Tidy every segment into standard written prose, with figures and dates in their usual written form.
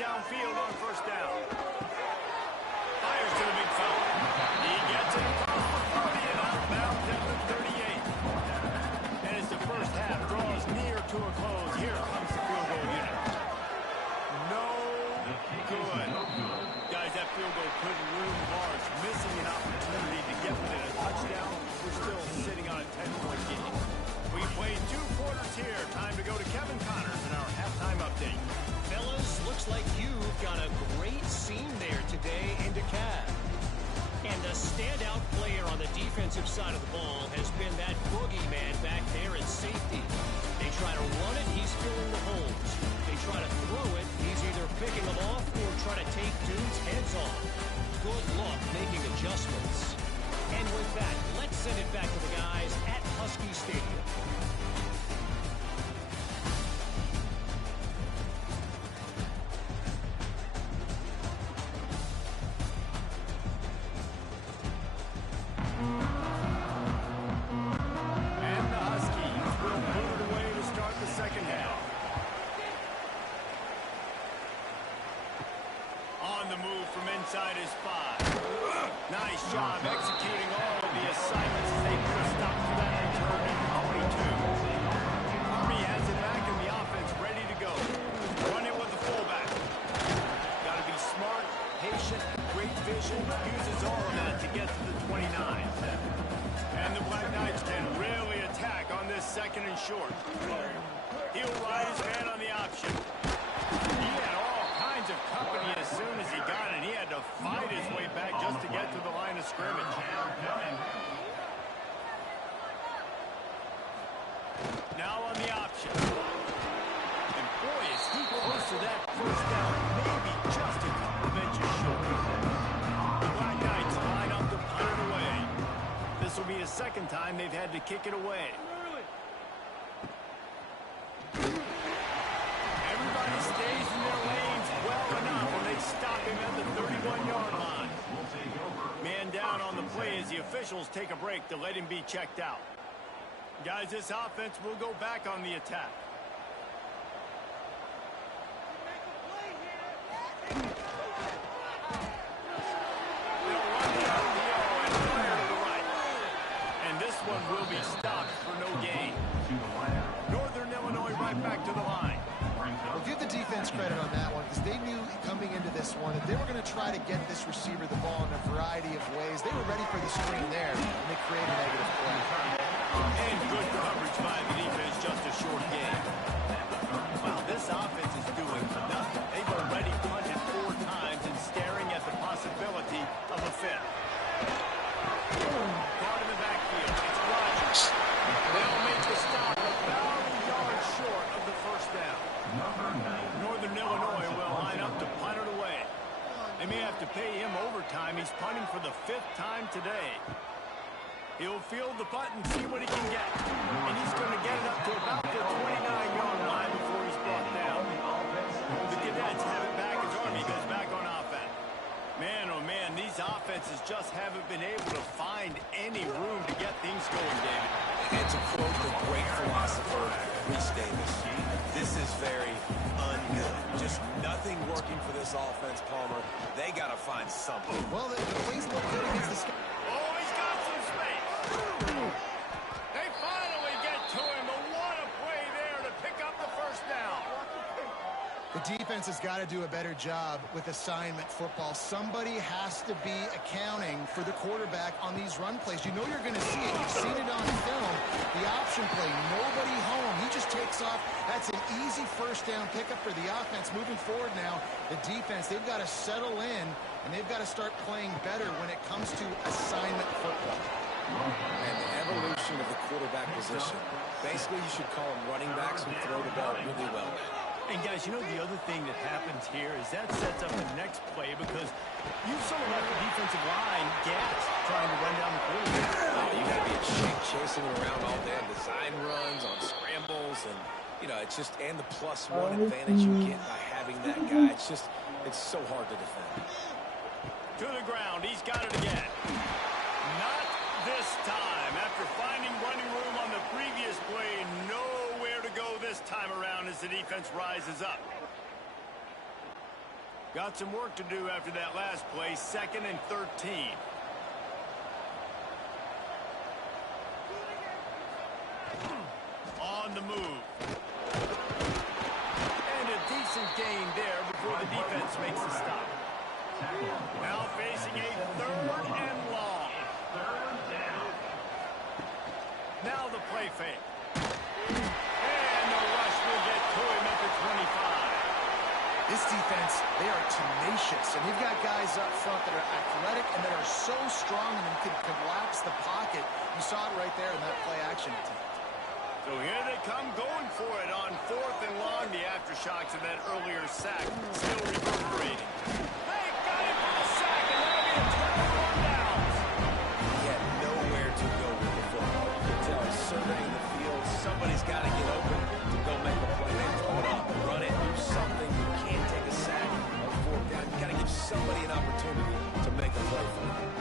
downfield on first down. Fires to the big fella. He gets it across the 40 and outbound at the 38. And as the first half draws near to a close, here comes the field goal unit. No good. Guys, that field goal could loom large. Missing an opportunity to get within a touchdown. We're still sitting on a 10-point game. We played 2 quarters here. Time to go to Kevin Connors in our halftime update. Fellas, looks like you've got a great scene there today in DeKalb. And the standout player on the defensive side of the ball has been that boogeyman back there in safety. They try to run it, he's filling the holes. They try to throw it, he's either picking them off or trying to take dudes' heads off. Good luck making adjustments. And with that, let's send it back to the guys at Husky Stadium. Inside his 5. Nice job executing all of the assignments as they put a stop to that return at 22. Army has it back in the offense, ready to go. Run it with the fullback. Got to be smart, patient, great vision. Uses all of that to get to the 29. And the Black Knights can really attack on this 2nd and short. He'll ride his man on the option. He had all kinds of company as soon as he got it. He had to fight his way back just to get to the line of scrimmage. Now on the option. And boy, is he close to that first down. Maybe just a couple of inches short. The Black Knights line up to punt it away. This will be the 2nd time they've had to kick it away. Stays in their lanes well enough when they stop him at the 31-yard line. Man down on the play as the officials take a break to let him be checked out. Guys, this offense will go back on the attack. They'll run the RPO and fire to the right. And this one will be stopped for no gain. Northern Illinois right back to the line. Well, give the defense credit on that one because they knew coming into this one that they were going to try to get this receiver the ball in a variety of ways. They were ready for the screen there, and they created a negative play. And good coverage by the defense, just a short game. Well, this offense is doing nothing. They've already punted 4 times and staring at the possibility of a 5th. Caught in the backfield. It's Rodgers. They'll make the stop about a yard short of the first down. Northern Illinois will line up to punt it away. They may have to pay him overtime. He's punting for the 5th time today. He'll field the punt and see what he can get. And he's going to get it up to about the 29-yard line before he's brought down. The Cadets have it back as Army goes back on offense. Man, oh man, these offenses just haven't been able to find any room to get things going, David. And to quote the great philosopher, Reese Davis, this is very un-good. Just nothing working for this offense, Palmer. They got to find something. Well, the plays look good against the... Oh, he's got some space. They finally get to him, but what a play there to pick up the first down. The defense has got to do a better job with assignment football. Somebody has to be accounting for the quarterback on these run plays. You know you're going to see it. You've seen it on film. The option play, nobody home. He just takes off. That's an easy first down pickup for the offense. Moving forward now, the defense, they've got to settle in, and they've got to start playing better when it comes to assignment football. And the evolution of the quarterback position. Basically, you should call them running backs who throw the ball really well. And guys, you know the other thing that happens here is that sets up the next play because you saw let the defensive line gas trying to run down the field. Oh, you got to be in shape chasing him around all day on design runs, on scrambles, and you know it's just and the +1 advantage you get by having that guy. It's so hard to defend. To the ground, he's got it again. Not this time. After finding running room on the previous play, nowhere to go this time around as the defense rises up. Got some work to do after that last play, 2nd and 13. On the move. And a decent gain there before the defense makes the stop. Now facing a 3rd and long. Now the play fake. And the rush will get to him at the 25. This defense, they are tenacious, and they've got guys up front that are athletic and that are so strong and can collapse the pocket. You saw it right there in that play action attempt. So here they come going for it on 4th and long. The aftershocks of that earlier sack still reverberating. They got him for the sack, and that'll be a turnover on downs. He had nowhere to go with the football. You can tell he's surveying the field. Somebody's got to get open to go make a play. They throw it up, run it, do something. You can't take a sack on 4th down. You got to give somebody an opportunity to make a play for you.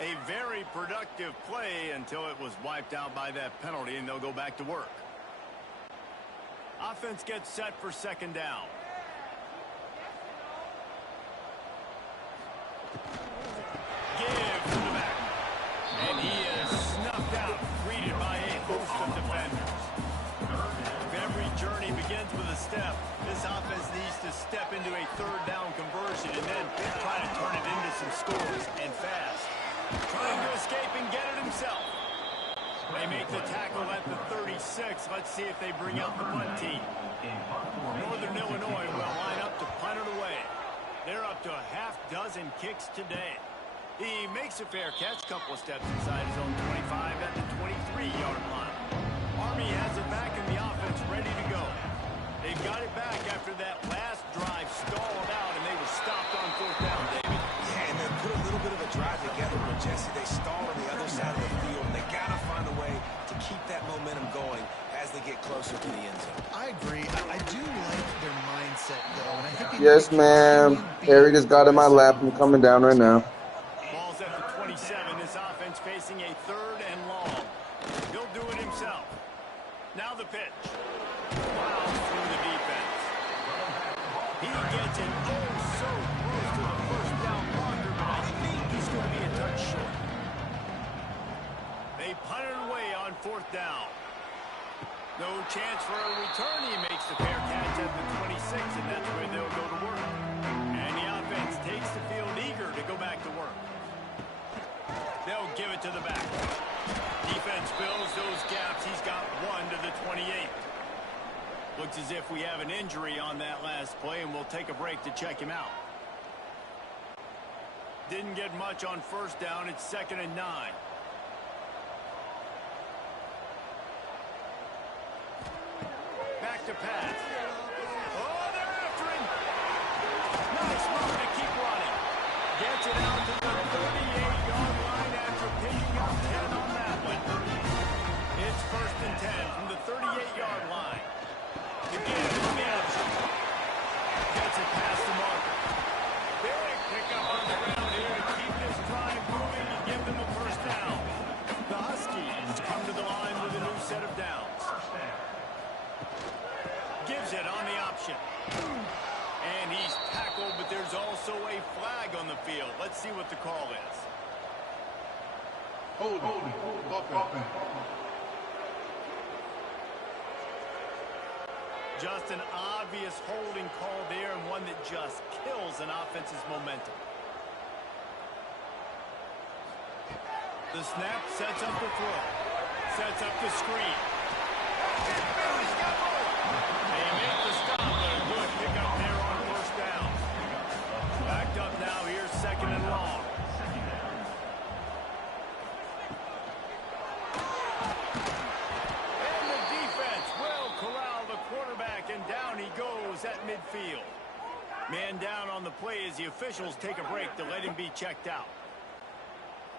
A very productive play until it was wiped out by that penalty, and they'll go back to work. Offense gets set for 2nd down. Give to the back. And he is snuffed out, greeted by a host of defenders. If every journey begins with a step, this offense needs to step into a 3rd down conversion and then try to turn it into some scores, and fast. Trying to escape and get it himself. They make the tackle at the 36. Let's see if they bring out the punt team. Northern Illinois will line up to punt it away. They're up to a half-dozen kicks today. He makes a fair catch, couple of steps inside his own 25 at the 23-yard line. Army has it back in the offense, ready to go. They've got it back after that last drive stalled out, and they were stopped on 4th down, David. Yeah, and they put a little bit of a drive together, but Jesse, they stalled on the other side of the field. They got to find a way to keep that momentum going as they get closer to the end zone. I agree. I do like their mindset, though. And I think Yes, ma'am. Harry just got in my lap. I'm coming down right now. Ball's at the 27. This offense facing a 3rd and long. He'll do it himself. Now the pitch. Wow, through the defense. He gets it so close to the 1st down marker, but I think he's going to be a touch short. They punt it away on 4th down. No chance for a return. He makes the fair catch at the 26, and that's where they'll go to work. And the offense takes the field eager to go back to work. They'll give it to the back. Defense fills those gaps. He's got 1 to the 28. Looks as if we have an injury on that last play, and we'll take a break to check him out. Didn't get much on 1st down. It's 2nd and 9. Back to pass. Oh, they're after him. Nice move to keep running. Gets it out to the 38-yard line after picking up 10 on that one. It's 1st and 10 from the 38-yard line. Again, on the option. Gets it past the marker. Big pickup on the ground here to keep this drive moving and give them a 1st down. The Huskies come to the line with a new set of downs. Gives it on the option. And he's tackled, but there's also a flag on the field. Let's see what the call is. Holding. Just an obvious holding call there, and one that just kills an offense's momentum. The snap sets up the throw. Sets up the screen. They make the stop, but a good pickup there on 1st down. Backed up now, here's 2nd and long. And the defense Man down on the play as the officials take a break to let him be checked out.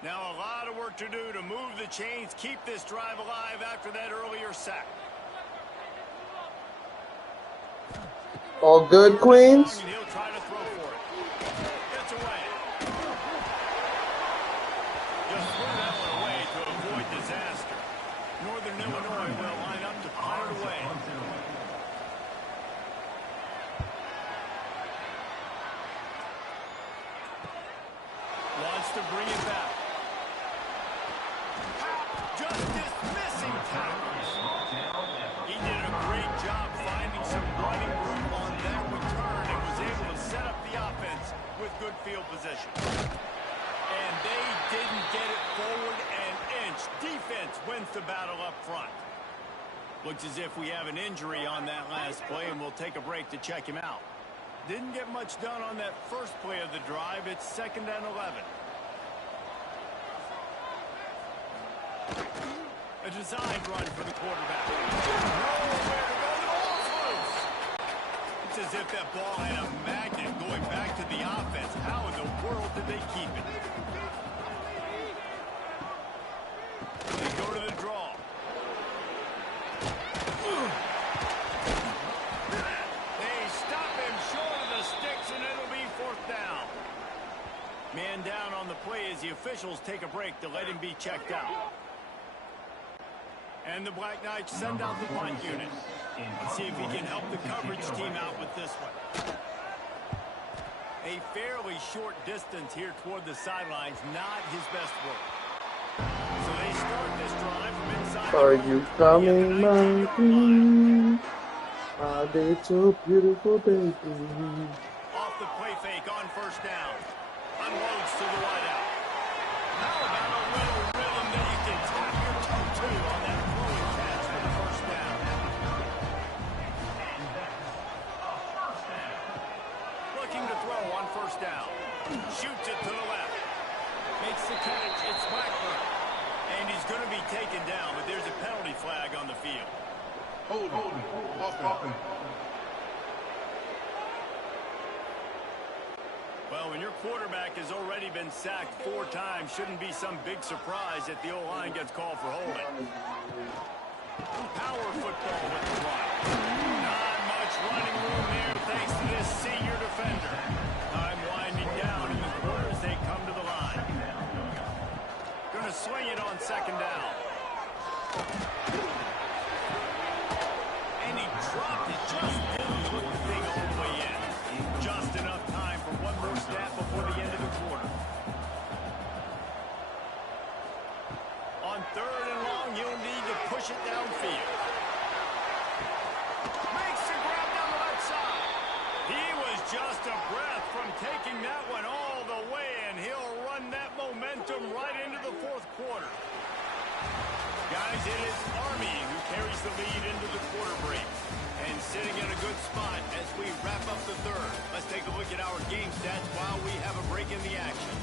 Now a lot of work to do to move the chains, keep this drive alive after that earlier sack. All good, Queens? And he'll try to throw for it. Gets away. Just threw that one away to avoid disaster. Northern Illinois will line up to punt it away. Wants to bring it back. Just dismissing tackles. He did a great job finding some running room on that return and was able to set up the offense with good field position. And they didn't get it forward an inch. Defense wins the battle up front. Looks as if we have an injury on that last play, and we'll take a break to check him out. Didn't get much done on that first play of the drive. It's 2nd and 11. A designed run for the quarterback. Nowhere to go. The ball's loose. It's as if that ball had a magnet going back to the offense. How in the world did they keep it? They go to the draw. They stop him short of the sticks, and it'll be 4th down. Man down on the play as the officials take a break to let him be checked out. And the Black Knights send out the punt unit. Let's see if he can help the coverage team out with this one. A fairly short distance here toward the sidelines, not his best work. So they start this drive from inside. Are you coming, my queen? My day so beautiful, baby. Off the play fake on 1st down. Unloads to the wideout. How about a little rhythm that you can tap your toe to on that throwing catch for the 1st down? Looking to throw on 1st down. Shoots it to the left. Makes the catch. It's Blackburn. And he's going to be taken down, but there's a penalty flag on the field. Hold on. Well, when your quarterback has already been sacked 4 times, shouldn't be some big surprise that the O-line gets called for holding. Power football with the run. Not much running room there thanks to this senior defender. Time winding down in the quarter as they come to the line. Going to swing it on 2nd down. And he dropped it. Just didn't put the thing all the way in. Just enough time for one more snap before the end of the quarter. On 3rd and long, you'll need to push it downfield. Makes the grab down the left side. He was just a breath from taking that one all the way, and he'll run that momentum right into the 4th quarter. Guys, it is Army who carries the lead into the quarter break. And sitting in a good spot as we wrap up the 3rd. Let's take a look at our game stats while we have a break in the action.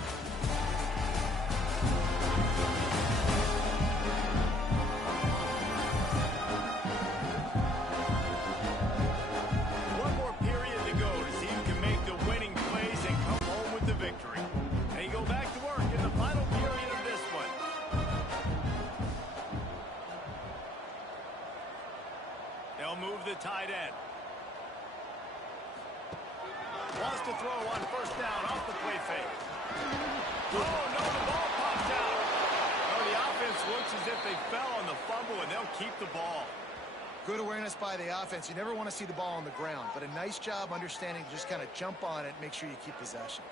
One more period to go to see who can make the winning plays and come home with the victory. They go back to work in the final period of this one. They'll move the tight end. Wants to throw on 1st down off the play fake. Oh, no, the ball popped out. Oh, the offense looks as if they fell on the fumble, and they'll keep the ball. Good awareness by the offense. You never want to see the ball on the ground, but a nice job understanding to just kind of jump on it and make sure you keep possession.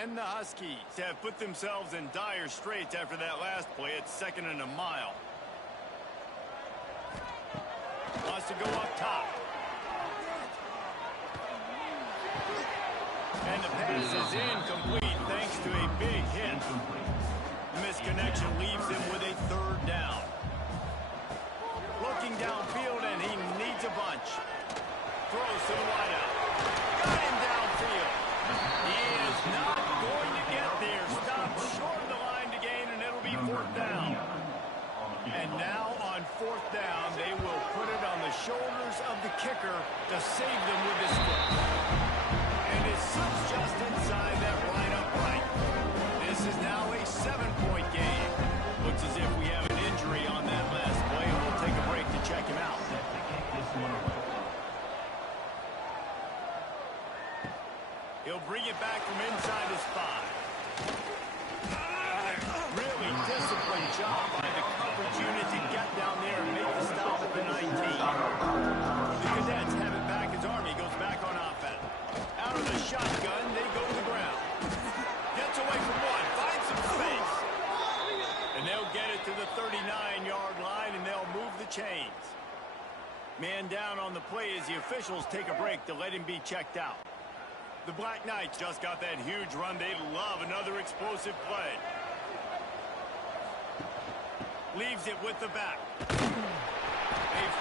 And the Huskies have put themselves in dire straits after that last play at 2nd and a mile. Wants to go up top. And the pass is incomplete thanks to a big hit. The misconnection leaves him with a 3rd down. Looking downfield, and he needs needs a bunch. Throws to the wideout. Got him downfield. He is not going to get there. Stopped short of the line to gain, and it'll be fourth down. And now on fourth down, they will put it on the shoulders of the kicker to save them with his foot. And it sits just inside that right upright. This is now a 7-point game. Looks as if we have an injury on that last play, and we'll take a break to check him out. He'll bring it back from inside his 5. Really disciplined job by the coverage unit to get down there and make the stop at the 19. The Cadets have it back as Army goes back on offense. Out of the shotgun, they go to the ground. Gets away from one, finds some space. And they'll get it to the 39-yard line, and they'll move the chains. Man down on the play as the officials take a break to let him be checked out. The Black Knights just got that huge run. They love another explosive play. Leaves it with the back. They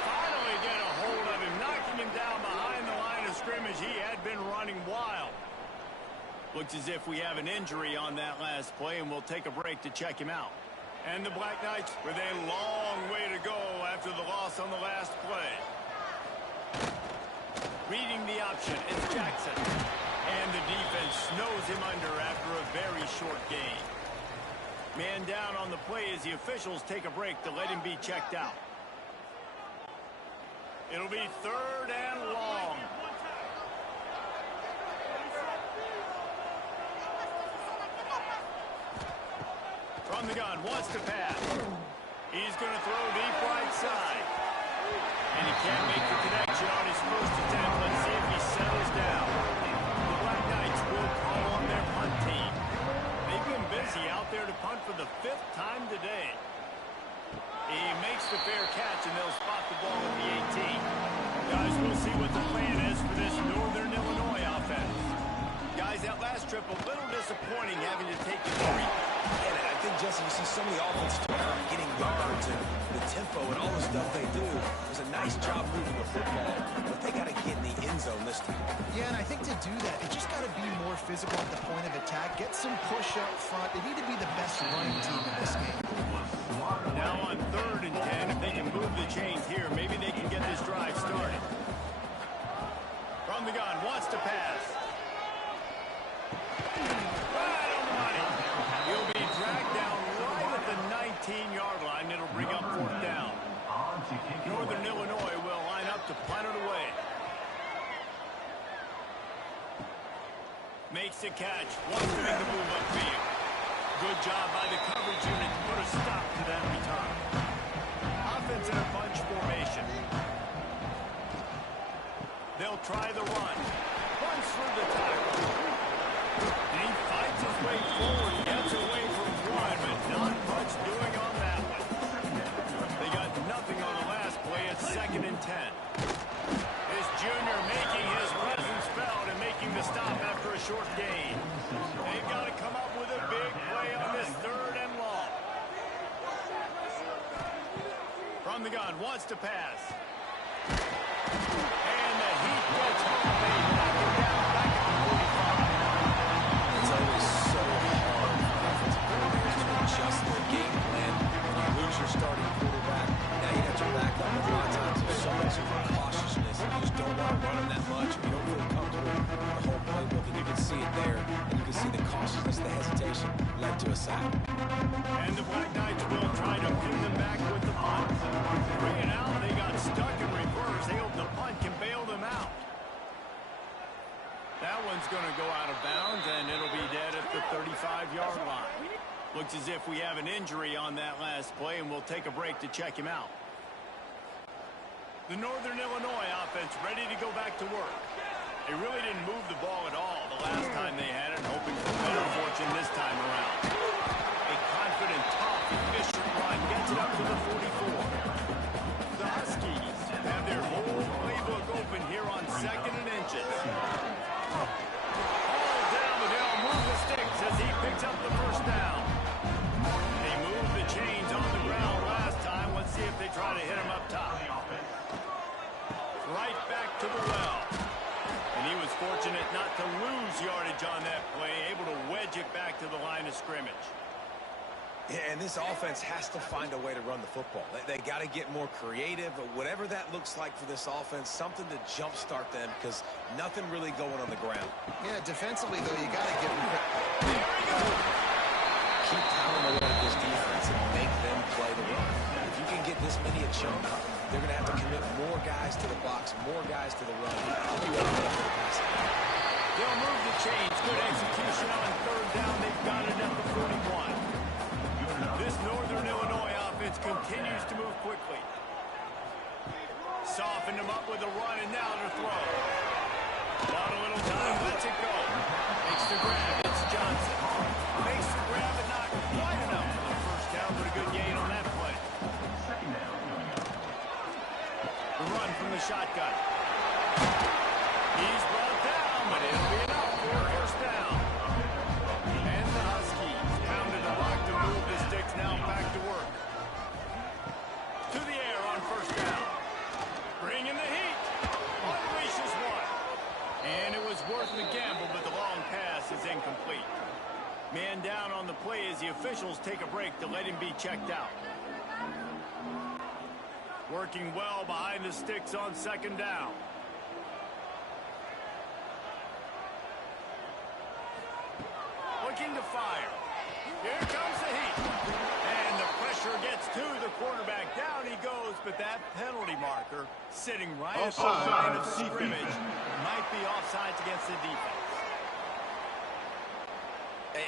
finally get a hold of him, knocking him down behind the line of scrimmage. He had been running wild. Looks as if we have an injury on that last play, and we'll take a break to check him out. And the Black Knights with a long way to go after the loss on the last play. Reading the option, it's Jackson. And the defense snows him under after a very short gain. Man down on the play as the officials take a break to let him be checked out. It'll be third and long. From the gun, wants to pass. He's going to throw deep right side. And he can't make the connection on his first attempt. Let's see if he settles down. The Black Knights will call on their punt team. They've been busy out there to punt for the 5th time today. He makes the fair catch, and they'll spot the ball at the 18. Guys, we'll see what the plan is for this Northern Illinois offense. Guys, that last trip, a little disappointing having to take the three. And I think, Jesse, you see some of the offense getting yards and the tempo and all the stuff they do. It was a nice job moving the football, but they got to get in the end zone this time. Yeah, and I think to do that, they just got to be more physical at the point of attack, get some push up front. They need to be the best running team in this game. Now on 3rd and 10, if they can move the chains here, maybe they can get this drive started. From the gun, wants to pass. Right on the money. He'll be dragged down right at the 19-yard line. It'll bring up 4th down. Northern Illinois will line up to punt it away. Makes the catch. Wants to make the move upfield. Good job by the coverage unit to put a stop to that return. Offense in a bunch formation. They'll try the run. Runs through the tackle. And he fights his way forward. Gets away from one, but not much doing on that one. They got nothing on the last play. It's 2nd and 10. This junior making his presence felt and making the stop after a short gain. They've got to come up with a big play on this 3rd and long. From the gun, wants to pass. And the heat gets home. They knock him down back at the 45. It's always so hard for offensive coordinators to adjust their game plan. When you lose your starting quarterback, now you got your backup. A lot of times there's so much cautiousness. You just don't want to run him that much. If you don't feel comfortable with the whole playbook, and you can see it there. And you can see the cautiousness, the hesitation led to a sack. And the Black Knights will try to pin them back with the punt. Bring it out. They got stuck in reverse. They hope the punt can bail them out. That one's going to go out of bounds, and it'll be dead at the 35-yard line. Looks as if we have an injury on that last play, and we'll take a break to check him out. The Northern Illinois offense ready to go back to work. They really didn't move the ball at all the last time they had it, hoping for better fortune this time around. A confident, tough, efficient run gets it up to the 44. The Huskies have their whole playbook open here on 2nd and inches. All down, but they'll move the sticks as he picks up the 1st down. They moved the chains on the ground last time. Let's see if they try to hit him up top. line of scrimmage. Yeah, and this offense has to find a way to run the football. They got to get more creative, but whatever that looks like for this offense, something to jumpstart them because nothing really going on the ground. Yeah, defensively, though, you got to give them... There we go. Keep pounding away at this defense and make them play the run. If you can get this many a chunk, they're going to have to commit more guys to the box, more guys to the run. They'll move the chains. Good execution on third down. They've got it at the 41. This Northern Illinois offense continues to move quickly. Softened him up with a run, and now to throw. Bought a little time, lets it go. Makes the grab, it's Johnson. Makes the grab, but not quite enough for the first down, but a good gain on that play. The run from the shotgun. He's brought down, but it'll be enough for a first down. And the Huskies pounded the rock to move the sticks, now back to work. To the air on first down. Bringing the heat. Unleashes one. And it was worth the gamble, but the long pass is incomplete. Man down on the play as the officials take a break to let him be checked out. Working well behind the sticks on second down. Looking to fire. Here comes the heat. And the pressure gets to the quarterback. Down he goes, but that penalty marker sitting right at the line of scrimmage might be offsides against the defense.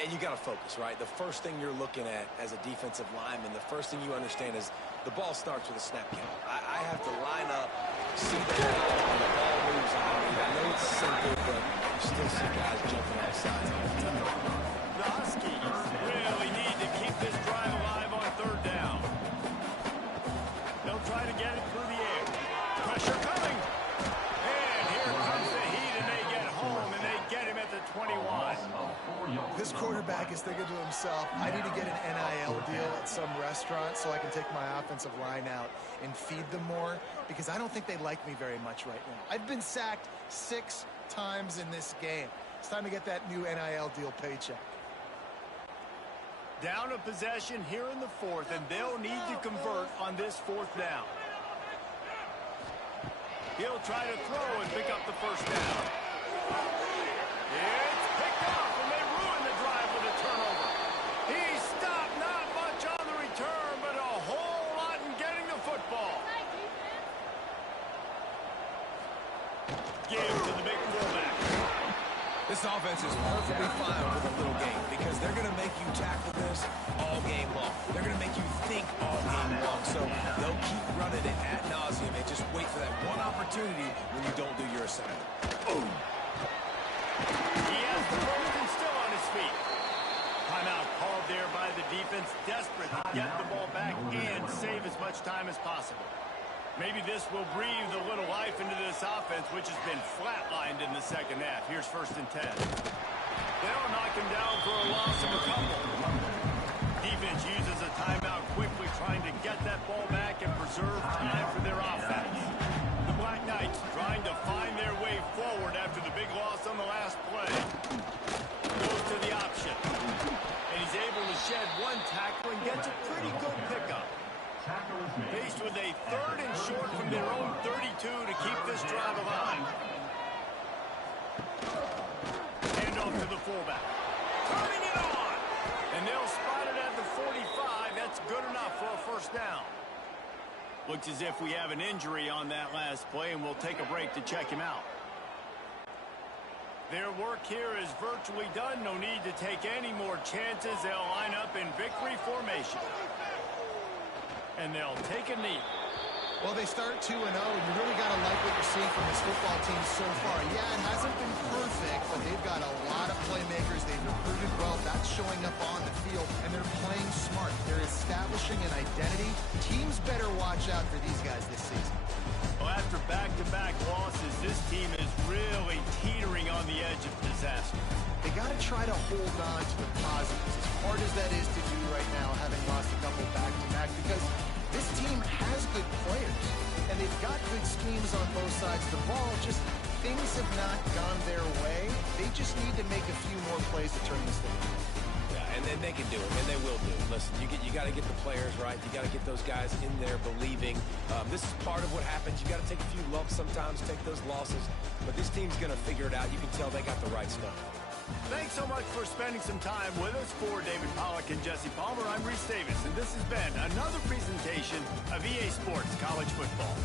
And you got to focus, right? The first thing you're looking at as a defensive lineman, the first thing you understand is the ball starts with a snap count. I have to line up, see the ball, and the ball moves on me. I know it's simple, but you still see guys jumping off sides all the time. The Huskies really need to keep this drive alive on third down. They'll try to get it through the air. Pressure coming. And here comes the heat, and they get home, and they get him at the 21. This quarterback is thinking to himself, I need to get an NIL deal at some restaurant so I can take my offensive line out and feed them more, because I don't think they like me very much right now. I've been sacked 6 times in this game. It's time to get that new NIL deal paycheck. Down a possession here in the fourth, and they'll need to convert on this fourth down. He'll try to throw and pick up the first down. It's picked off, and they ruin the drive with a turnover. He stopped, not much on the return, but a whole lot in getting the football. Give to the big fullback. This offense is perfectly fine with a little game because they're going to make you tackle this all game long. They're going to make you think all game long. So they'll keep running it ad nauseum and just wait for that one opportunity when you don't do your assignment. Boom. He has the first and still on his feet. Timeout called there by the defense, desperate to get the ball back and save as much time as possible. Maybe this will breathe a little life into this offense, which has been flatlined in the second half. Here's first and 10. They'll knock him down for a loss of a couple. Defense uses a timeout quickly, trying to get that ball back and preserve time for their offense. The Black Knights trying to find their way forward after the big loss on the last play. Goes to the option. And he's able to shed one tackle and gets a pretty good pickup. Faced with a third and short from their own 32 to keep this drive alive. Hand off to the fullback. Turning it on! And they'll spot it at the 45. That's good enough for a first down. Looks as if we have an injury on that last play, and we'll take a break to check him out. Their work here is virtually done. No need to take any more chances. They'll line up in victory formation. And they'll take a knee. Well, they start 2-0, and you really got to like what you're seeing from this football team so far. Yeah, it hasn't been perfect, but they've got a lot of playmakers. They've recruited well. That's showing up on the field, and they're playing smart. They're establishing an identity. Teams better watch out for these guys this season. Well, after back-to-back losses, this team is really teetering on the edge of disaster. They got to try to hold on to the positives, as hard as that is to do right now, having lost a couple back-to-back, because this team has good players, and they've got good schemes on both sides of the ball. Just things have not gone their way. They just need to make a few more plays to turn this thing around. Yeah, and And then they can do it, and they will do it. Listen, you got to get the players right. You got to get those guys in there believing. This is part of what happens. You got to take a few lumps sometimes, take those losses. But this team's going to figure it out. You can tell they got the right stuff. Thanks so much for spending some time with us. For David Pollack and Jesse Palmer, I'm Reese Davis, and this has been another presentation of EA Sports College Football.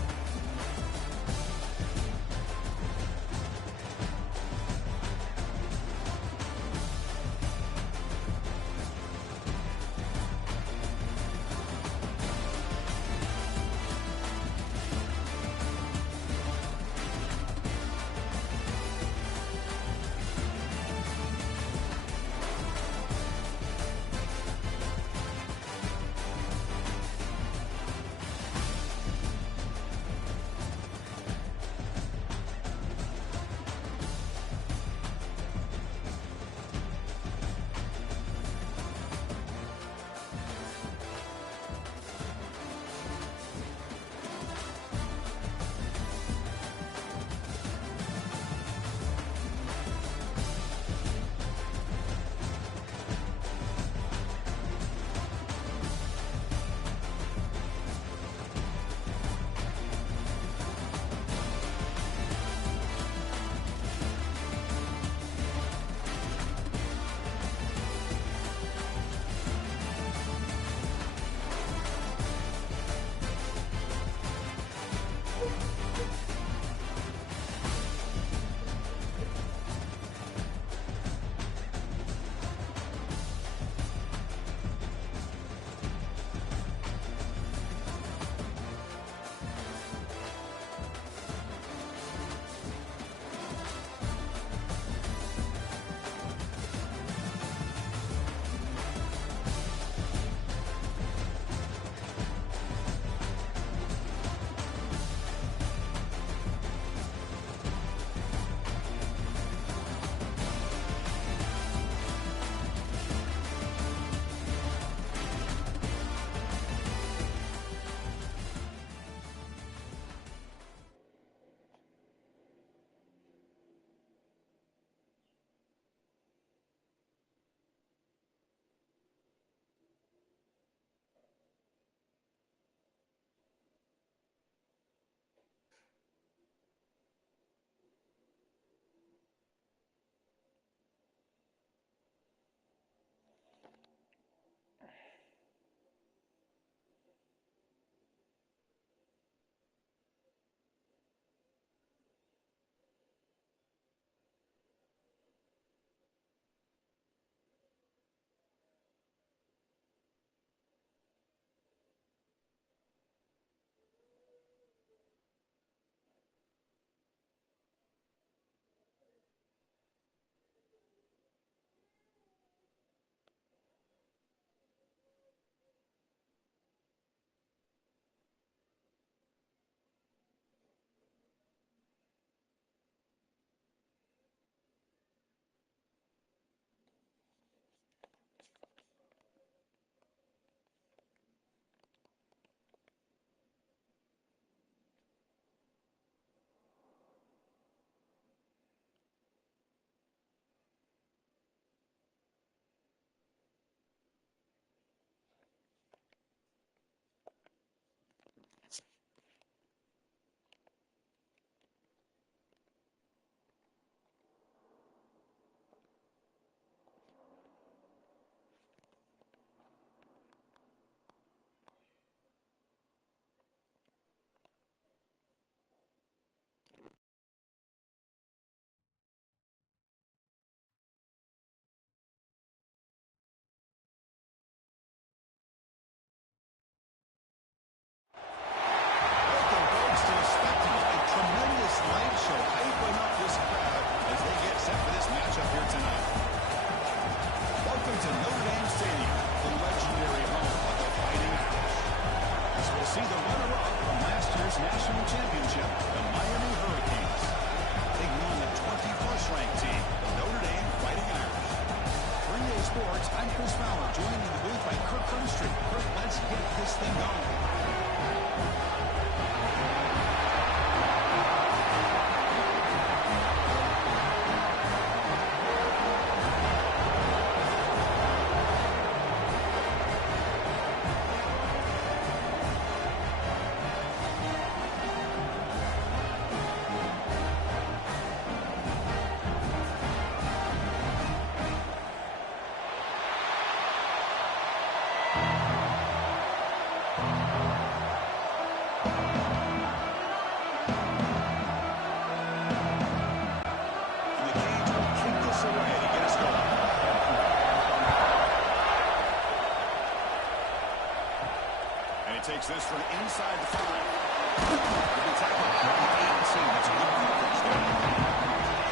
takes this from inside the 5. He's tackled by 18. That's good coverage there.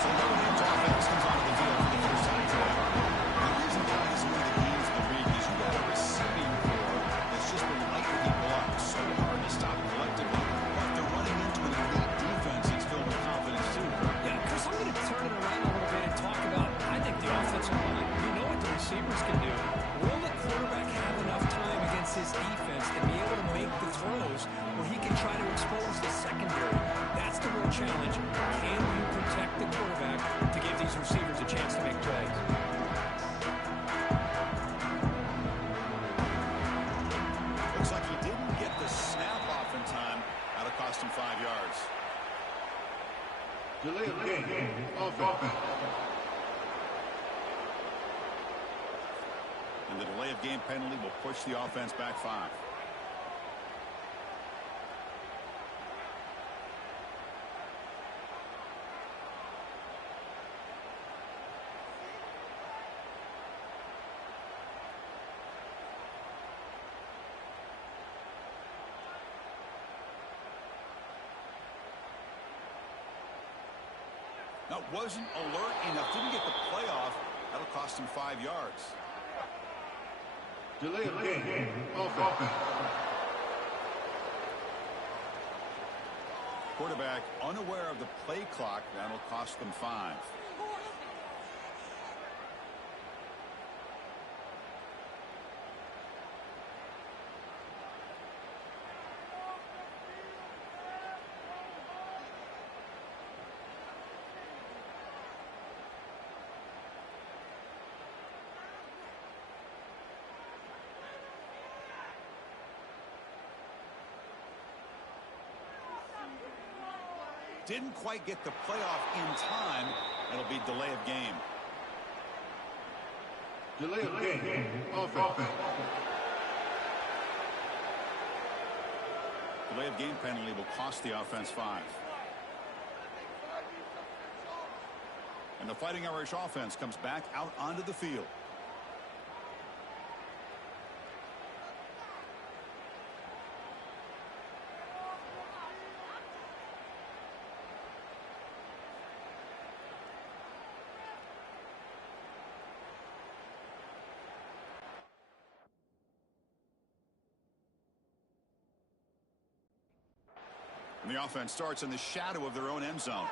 So Notre Dame's offense comes onto the field for the first time today. The reason why this is one of the games of the week is you've got a receiving core that's just been lighting people up. So hard to stop collectively. But they're running into an elite defense that's filled with confidence, too. Yeah, Chris, I'm going to turn it around a little bit and talk about, I think, the offensive line. We know what the receivers can do. Will the quarterback have enough time against his defense to be able to make the throws where he can try to expose the secondary? That's the real challenge. Can you protect the quarterback to give these receivers a chance to make plays? Looks like he didn't get the snap off in time. That'll cost him 5 yards. Delay of game. Offense. And the delay of game penalty will push the offense back 5. Now, wasn't alert enough. Didn't get the playoff. That'll cost him 5 yards. Delay of game. Offense. Quarterback unaware of the play clock. That'll cost them 5. Didn't quite get the playoff in time. It'll be delay of game. Delay of game. Offense. Delay of game penalty will cost the offense 5. And the Fighting Irish offense comes back out onto the field. And the offense starts in the shadow of their own end zone.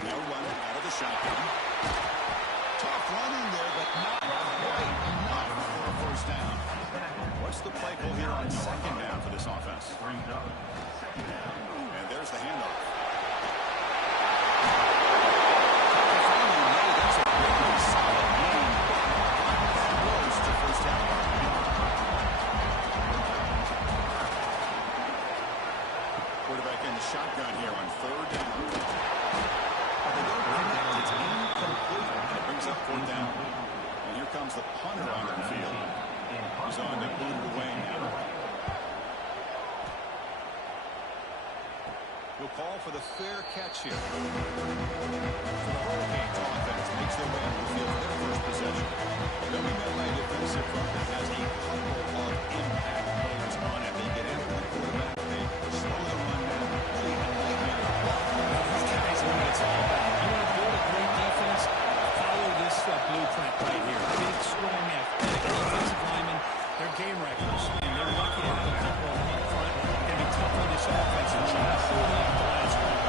Now running out of the shotgun. Tough running there, but not quite enough for a first down. What's the play call here on second down for this offense? And there's the handoff. That's a really solid game. Close to first down. Quarterback in the shotgun here on third down. They don't connect. It's incomplete. And it brings up fourth down. And here comes the punter on the field. He's on to boot it away now. He'll call for the fair catch here. So the Hurricanes offense makes their way into the field for their first possession. They'll be met by a defensive front that has a couple of impact players on it. They get after the quarterback. They slow the run down. Really a nightmare. These guys know what it's all about. You want to build a great defense? Follow this blueprint right here. Big, strong, athletic offensive linemen. They're game wreckers, and they're lucky to have a couple up front. Going to be tough on this offense and try to hold up the last one.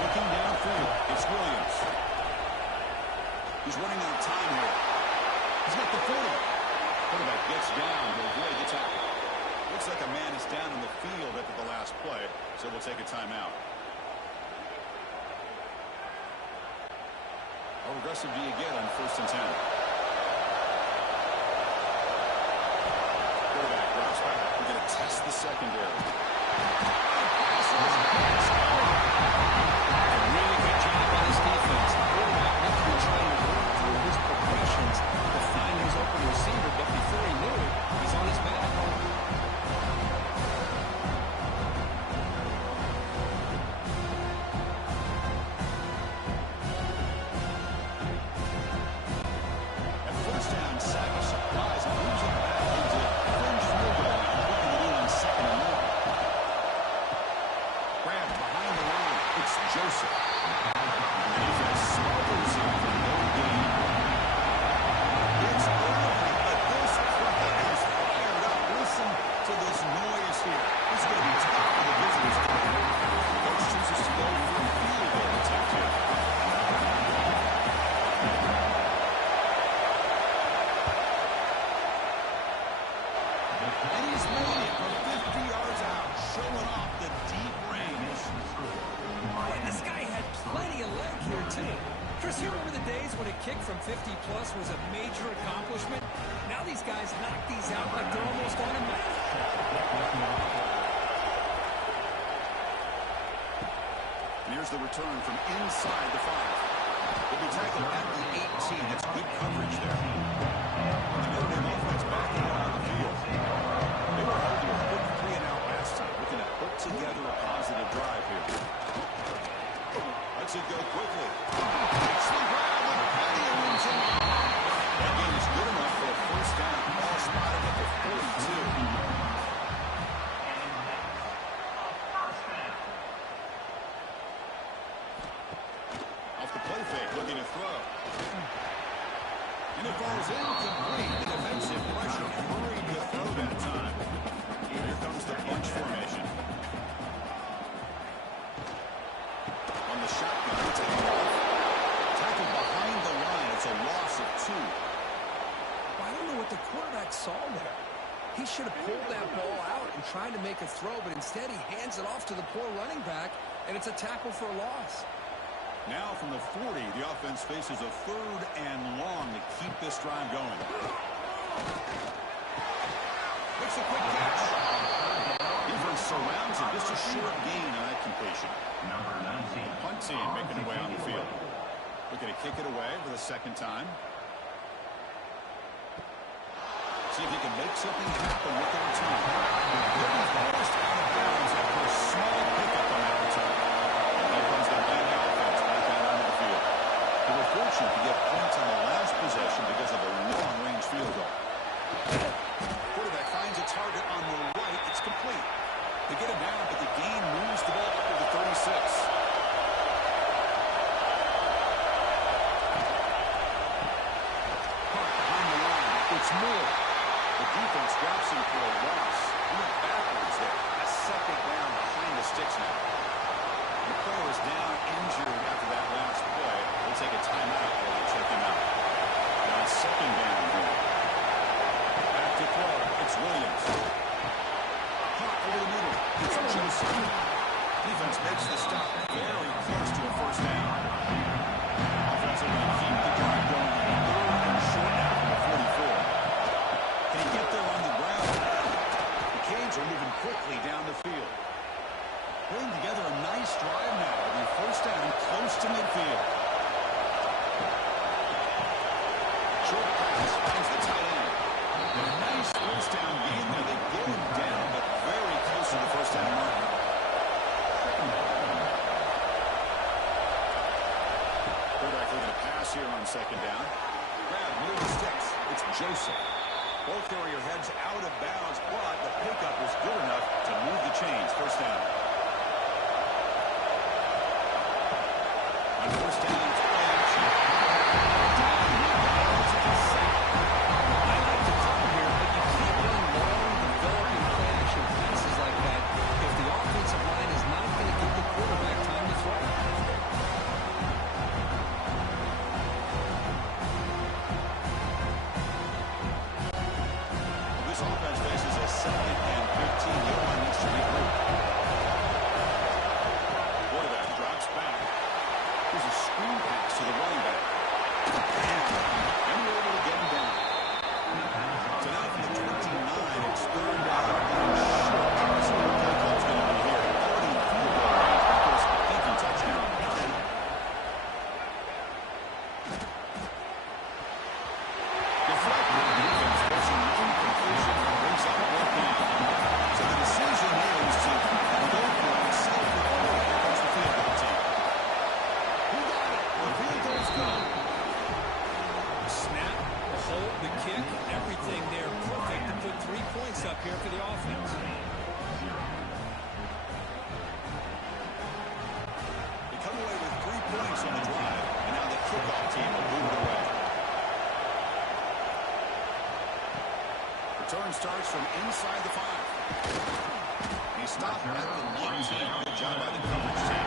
Looking downfield, it's Williams. He's running out of time here. He's got the 40. Quarterback gets down to avoid the tackle. Looks like a man is down in the field after the last play, so we'll take a timeout. How aggressive do you get on 1st and 10? Quarterback drops back. We're going to test the secondary. A really good job by this defense. The quarterback looked to be trying to work through his progressions to find his open receiver, but before he knew it, he's on his back. At first down, Sack Chris, you remember the days when a kick from 50-plus was a major accomplishment? Now these guys knock these out like they're almost automatic. Here's the return from inside the 5. Will be tackled at the 18. That's good coverage there. The Notre Dame offense backing out on the field. They were holding a quick 3-and-out last time, looking to put together a positive drive here. Let's it go quickly. Makes the grab with plenty of room to run. That game is good enough for a first down. Ball spotted at the 42. Looking to throw. And it falls incomplete. The defensive pressure hurried the throw that time. Here comes the bunch formation. On the shotgun, taking off. Tackled behind the line. It's a loss of 2. Well, I don't know what the quarterback saw there. He should have pulled that ball out and tried to make a throw, but instead he hands it off to the poor running back, and it's a tackle for a loss. Now from the 40, the offense faces a 3rd and long to keep this drive going. Makes a quick catch. Defense surrounds it. Just a short gain on that completion. Punt team making their way on the field. Looking to kick it away for the second time. See if he can make something happen with the return. Getting forced out of bounds after a small pickup on that return. Here comes the bad offense back out onto the field. They were fortunate to get points on the last possession because of a long-range field goal. Quarterback finds a target on the right. It's complete. They get it down, but the gain moves the ball up to the 36. Behind the line, it's Moore. The defense drops him for a loss. He went backwards there. A second down behind the sticks now. The player is down injured after that last play. We'll take a timeout while we check him out. Now it's second down here. Back to throw. It's Williams. Hot over the middle. It's Joseph. Defense makes the stop very close to a first down. Offensive line keep the drive going. 3rd and short now from the 44. Can he get there on the ground? The Canes are moving quickly down the field. Putting together a nice drive now. The first down close to midfield. Short pass finds the tight end. A nice first down gain there. They get him down, but very close to the first down mark. Quarterback looking to pass here on second down. Grab near the sticks. It's Joseph. Both carrier heads out of bounds, but the pickup was good enough to move the chains. First down. On first down, it's play action. I like the call here, but you can't run long, developing play action passes like that if the offensive line is not going to give the quarterback time to throw. This offense faces a 2nd and 15. The O-line needs to regroup. Quarterback drops back. Here's a screen pass to the running back. And we're able to get him down. So now from the 29, it's 3rd down and short. So the play call's going to be here. Already in field goal range, of course, thinking touchdown. Deflected. Defense forcing an incompletion. Brings up 4th down. So the decision here is to go for it, safe with 4. Here comes the field goal team. He got it. The field goal's good. Snap, the hold, the kick, everything there perfect to put 3 points up here for the offense. They come away with 3 points on the drive, and now the kickoff team will move it away. Return starts from inside the 5. He stopped at the 19. Good job by the coverage team.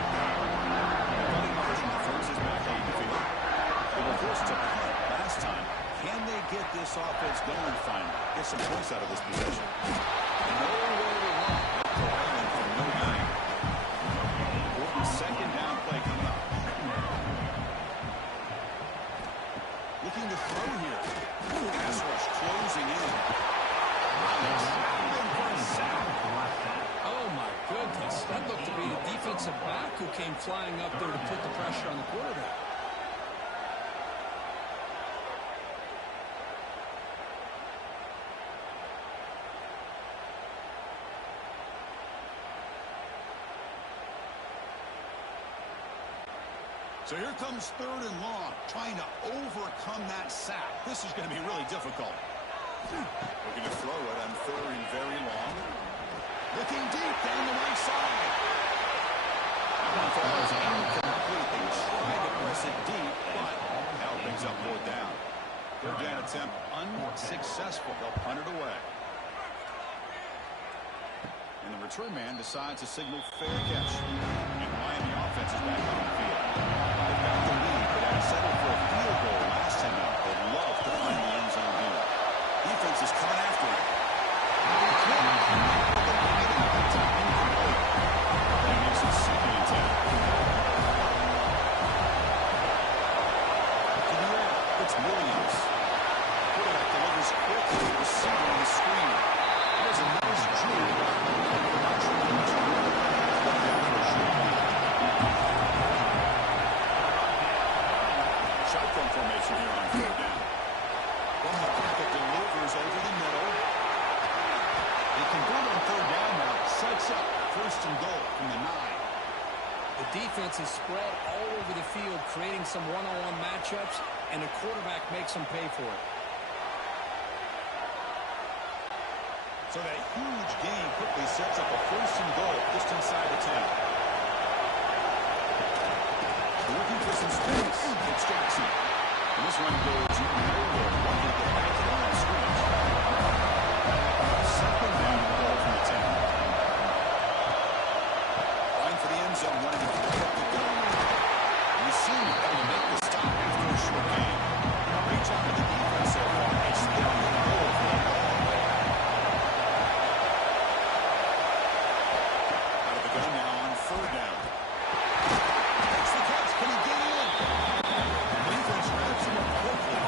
Running margin defense is back on the field. They were forced to punt last time. Can they get this offense going finally? Get some points out of this possession. Nowhere to run. Corralling from no gain. Important second down play coming up. flying up there to put the pressure on the quarterback. So here comes 3rd and long, trying to overcome that sack. This is going to be really difficult. Looking to throw it on 3rd and very long. Looking deep down the right side. That one falls incomplete. They tried to press it deep, but now it brings up 4th down. 3rd down attempt unsuccessful. They'll punt it away. And the return man decides to signal fair catch. And the Miami offense is back on the field. They've got the lead, but had settled for a field goal last time out. They'd love to find the end zone here. Defense is coming after him. That makes it 2nd and 10. To the air, it's Williams. Quarterback delivers quickly to the receiver on the screen. There's a nice jump. Shotgun formation here on 3rd down. From the pocket delivers over the middle. They convert on 3rd down now. Sets up 1st and goal from the 9. The defense is spread all over the field, creating some one-on-one matchups, and the quarterback makes them pay for it. So that huge gain quickly sets up a 1st and goal just inside the 10. Looking for some space. It's Jackson. And this one goes nowhere. Lucky to get back to the line of scrimmage. 2nd down and goal from the 10. Line for the end zone, running to pick up the goal. You see him able to make the stop after a short game. Great job of the defense so far. It's the goal for the goal. Out of the gun now on 3rd down. That's the catch. Can he get in? Defense wraps him up quickly.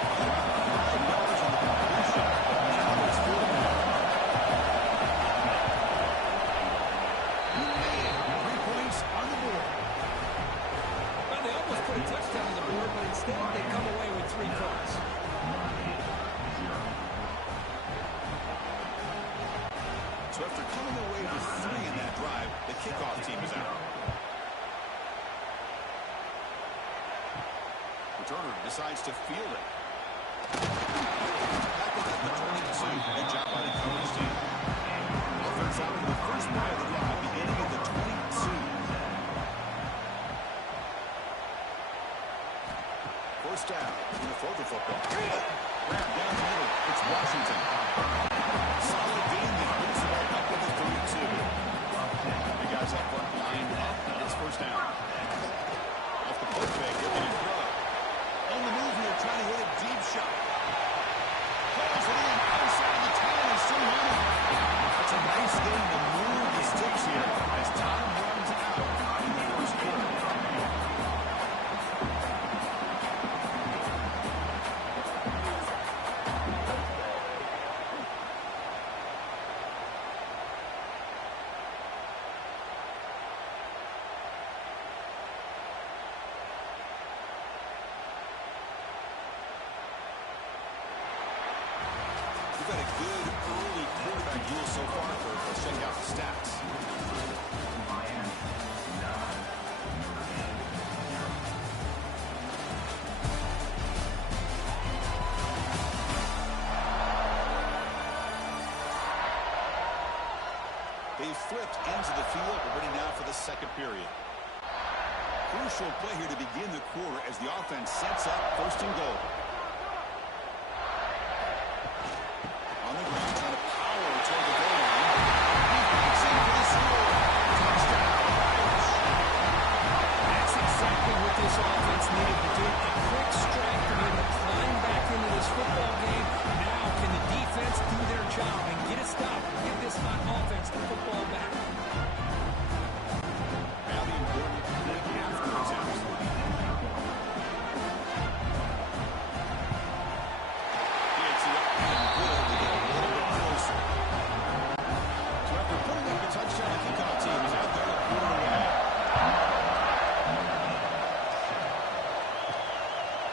5 yards on the completion. Now it's 4th down. 3 points on the board. Well, they almost put a touchdown on the board, but instead they come away with 3 points. So after coming away with 3 in that drive, the kickoff team is out. Returner decides to field it. Tackled at the 22. Good job by the coverage team. Offense out for the first play of the drive, beginning at the 22. 1st down. Going to throw the football. Grab down the middle. It's Washington. Solid game there. Moves the ball up with the 32. The guys up front lined up. It's 1st down. Off the post fake, looking to throw. On the move here, trying to hit a deep shot. Pulls it in outside the 10 and still running. It's a nice game to move the sticks here as time runs out in the 1st quarter. We've had a good early quarterback duel so far, Kirk. Let's check out the stats. They flipped into the field. We're ready now for the 2nd period. Crucial play here to begin the quarter as the offense sets up 1st and goal. On the ground, trying to power toward the goal line. Defense in for the score. Touchdown, Irish. That's exactly what this offense needed to do. A quick strike to be able to climb back into this football game. Now can the defense do their job and get a stop and give this hot offense the football back? Now the important thing after attempt.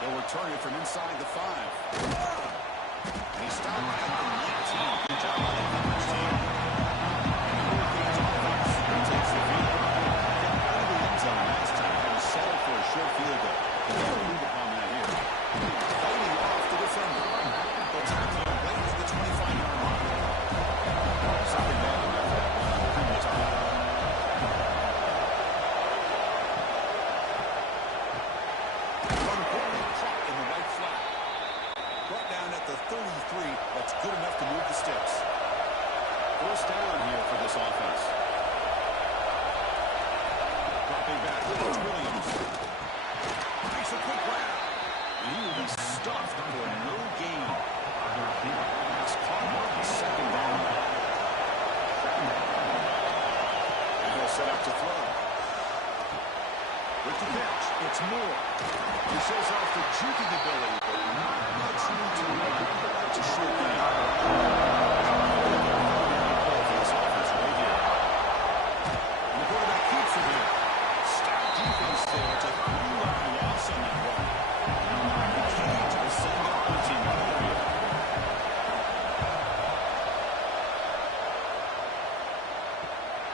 They'll return it from inside the 5. And he stopped at the 19. Good job by the coverage team. And the Hurricanes offense takes the field. Getting out of the end zone last time. Had to settle for a short field goal. They'll improve upon that here. Fighting off the defender. They'll tackle him late at the 25-yard line. Second down after that run on the previous play. Caught in the right flat. Brought down at the 33. That's good enough to move the sticks. First down here for this offense. Dropping back. It's Williams. Makes a quick grab. And he will be stuffed for no gain. Pass caught on second down. And he'll set up to throw. With the catch, it's Moore. He shows off the juking ability, but not much room to run. It's a short game. This offense right here. And the quarterback keeps it here. Stout defense there to 3-yard loss on that run. Cage will send up 13-yard area.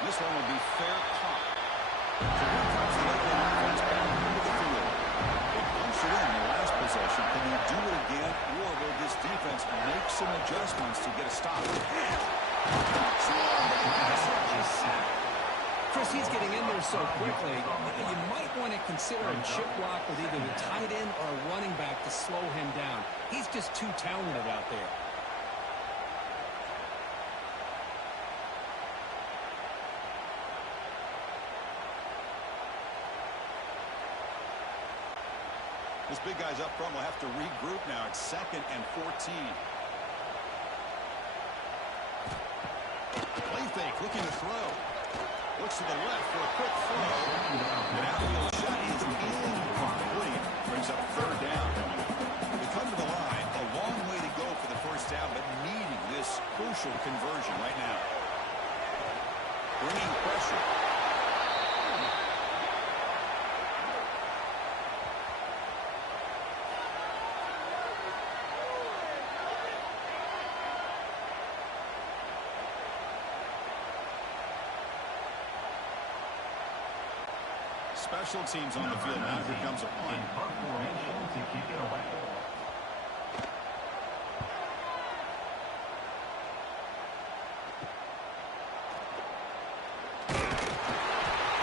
This one will be fair caught. So here comes the Oakland offense back into the field. They punched it in the last possession. Can they do it again, or will this defense make some adjustments to get a stop? Chris, he's getting in there so quickly. You might want to consider a chip block with either the tight end or a running back to slow him down. He's just too talented out there. This big guy's up front will have to regroup now. It's 2nd and 14. Play fake, looking to throw. Looks to the left for a quick throw. An outfield shot is incomplete. Brings up 3rd down. They come to the line. A long way to go for the first down, but needing this crucial conversion right now. Bringing pressure. Special teams on the field now. Here comes a punt. And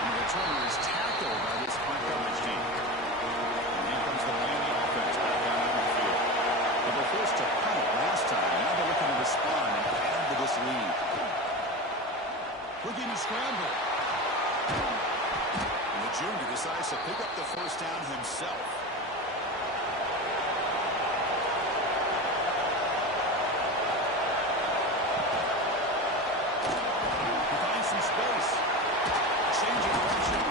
the returner is tackled by this punt coverage team. And here comes the Miami offense back out on the field. They were forced to punt it last time. Now they're looking to respond and add to this lead. Looking to scramble. Junior decides to pick up the first down himself. He finds some space. Change of direction.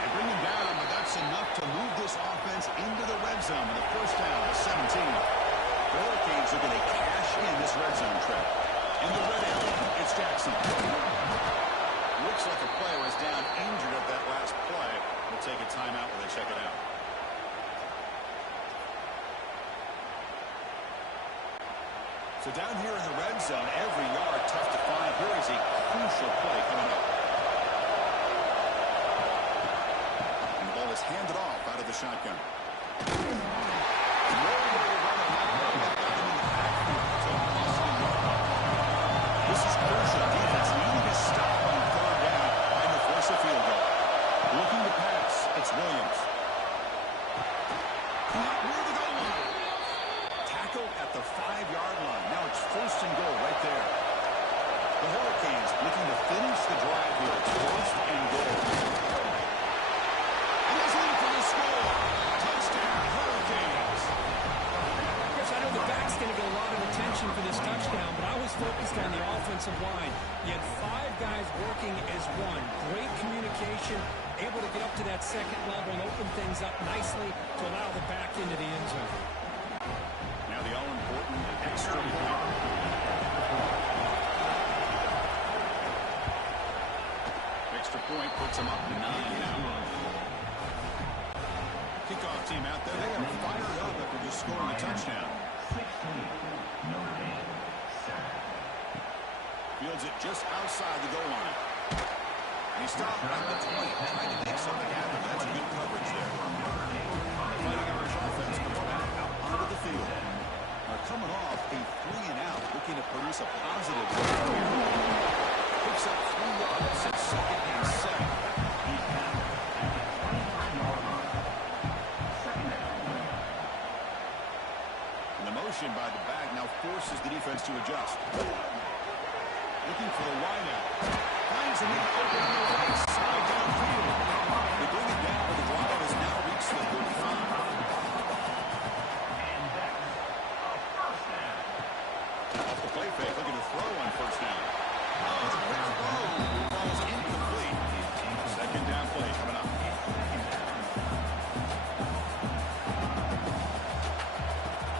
They bring him down, but that's enough to move this offense into the red zone with a first down at 17. The Hurricanes are going to cash in this red zone trip. In the red area, it's Jackson. Looks like a player is down injured at that last play. We'll take a timeout while they check it out. So down here in the red zone, every yard tough to find. Here is a crucial play coming up. And the ball is handed off out of the shotgun. This is crucial. Defense needing to stop on 3rd down and to force a field goal. Looking to pass. It's Williams. Not near the goal line. Tackle at the 5-yard line. Now it's 1st and goal right there. The Hurricanes looking to finish the drive here. It's 1st and goal. And he's in for the score. Touchdown, Hurricanes. Chris, I know the back's going to get a lot of attention for this touchdown, but I was focused on the offensive line. You had 5 guys working as one. Great communication, able to get up to that 2nd level and open things up nicely to allow the back into the end zone. Now the all-important extra point. Extra point puts them up to 9 now. Kickoff team out there. They have just outside the goal line. And he stopped at the 20, trying to make something happen. That's good coverage there. The Fighting Irish offense comes back out onto the field. Now coming off a 3-and-out, looking to produce a positive. Picks up 3 yards at 2nd and 7. And the motion by the back now forces the defense to adjust. Looking for the wideout. Finds a man open on the right side downfield. They bring it down, but the drive has now reached the 35. Off the play fake, looking to throw on first down. Oh, the quick throw falls incomplete. Second down play coming up.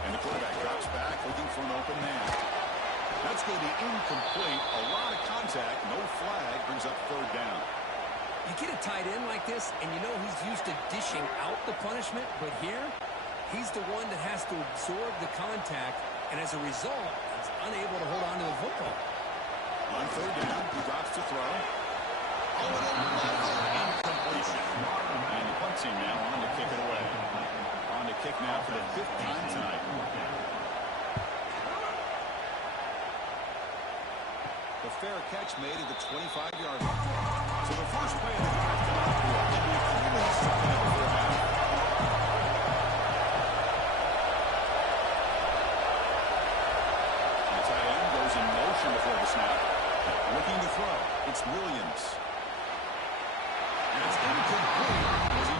And the quarterback drops back, looking for an open man. That's going to be incomplete. A lot of contact. No flag. Brings up 3rd down. You get a tight end like this, and you know he's used to dishing out the punishment, but here, he's the one that has to absorb the contact, and as a result, he's unable to hold on to the football. On 3rd down, he drops to throw. Oh, and another incompletion. And the punt team now on to kick it away. On to kick now for the 5th time tonight. The fair catch made at the 25-yard line. So the first play of the drive coming up here. And we clearly second at the 4th down. The tight end goes in motion before the snap. Looking to throw. It's Williams.